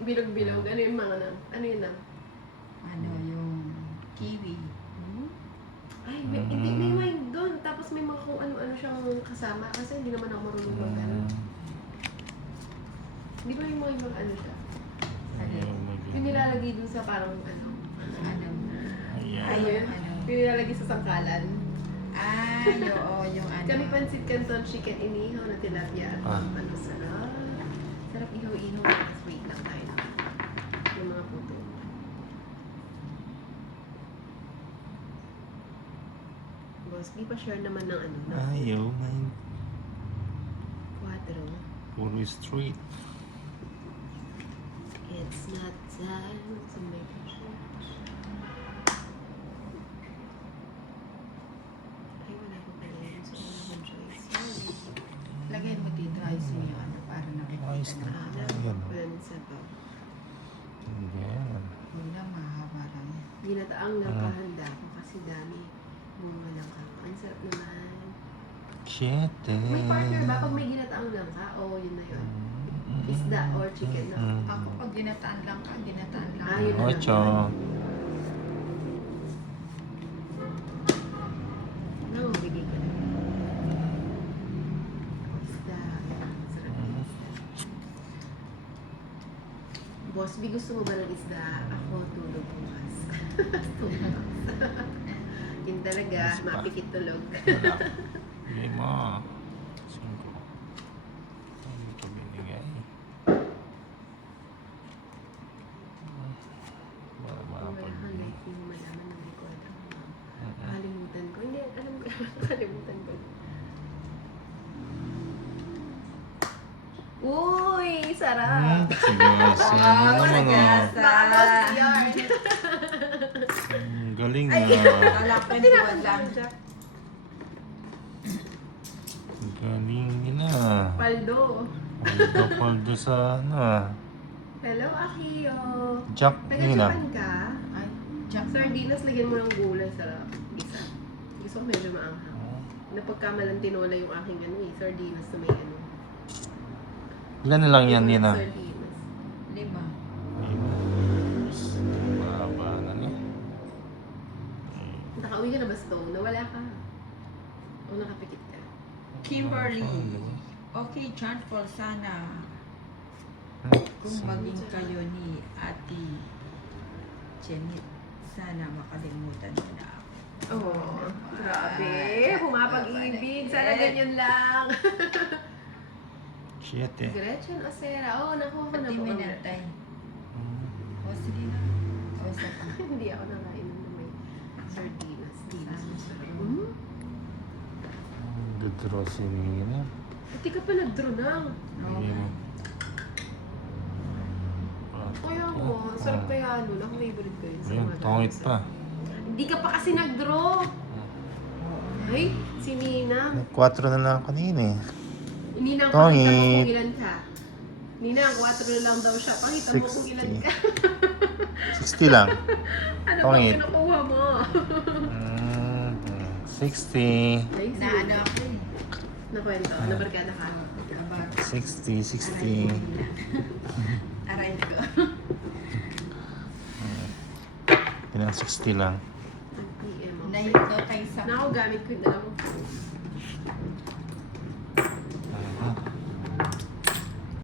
Bilog-bilog. Ano yung mga na? Ano yun na? Ano yung kiwi. Ay, hindi may wine doon. Tapos may mga kung ano-ano siyang kasama. Kasi hindi naman ako marunong mag-ano. Di ba yung mga ibang ano siya? Yung nilalagay dun sa parang ano. Ano? Ano yun? Yung nilalagay sa sangkalan. Oo, yung ano. Kami pansit canton chicken inihaw na tilapia at ano sarap. Sarap ihaw-ihaw. Tapos wait lang tayo na. Yung mga puto. Boss, di pa sure naman ng ano. Ayaw na yung Quadro. puro street. It's not time to make a change. Ay, wala ko pala yun. So, wala akong choice. Sorry. Lagyan mo dito ayos mo yung ano para Ayos nakikita na. na. Ayan. Wala sa bag. Yan. Huwag na mahaba lang. Ginataang nakahanda ko kasi dami. Mga langka. Ang sarap naman. Siyete. May partner ba? Pag may ginataang langka, yun na yun. Isda or chicken na. Ako pag ginataan lang ka, ginataan lang. Yun na lang. Ocho. Bigay ka na. Isda. Sarap ng isda. Boss, B, gusto mo ba ng isda? Ako, tulog bukas. Tulog. Yun talaga, Mas pa. mapikit tulog. Wala. Lima. Cinco. Ano ito binigay? Wala Wala pag kang like, hindi mo malaman ng record. Nakalimutan ko. Hindi, alam ko. Nakalimutan ko. Uy! Sarap! Sige, ano naman Tapos yarn! Galing Ay, na. Talakpan ko lang. Galing na. Paldo. Paldo sa ano. Hello, Akio. Jack Nina. Taga-Japan ka? Ay, Jack. Sardinas, lagyan mo ng gulay sa isa. Gusto ko medyo maanghang. Napagkamalang tinola yung aking ano eh, sardinas na may ano. Ilan na lang yan, Nina? Sardinas. 5. Mahaba na niya. Nakauwi ka na ba, Stone? Nawala ka. O nakapikit ka? Kimberly. Okay, John Paul, sana kung maging kayo ni Ate Jenny, sana makalimutan mo na ako. Oo. Grabe. Pumapag-ibig. Sana ganyan lang. Siyete. Gretchen Ocera. Oo, nakuha ko na Pati po. minantay. O, sige na. O, isa pa. Hindi ako nakainom na may sardinas. Sana. Dudro si Nina. Hindi ka pa nag-draw na. Lima. Kaya mo, sarap kaya ano. Ako favorite ko yun. sa Ayun, mga tongit ganun. pa. Hindi ka pa kasi nag-draw. Ay, si Nina. 4 na lang kanina eh. Nina, pakita mo Tongit. kung ilan ka. Nina, 4 na lang daw siya. Pakita mo kung ilan ka. 60 lang. Ano Tongit. bang kinukuha mo? 60. Ay, si Na ano ako eh. Nakwento, nabarkada ka. About 60, 60. aray ko. Pinang 60 lang. PM ako. Na ito kay sa Na ako gamit ko yung dalawang phone.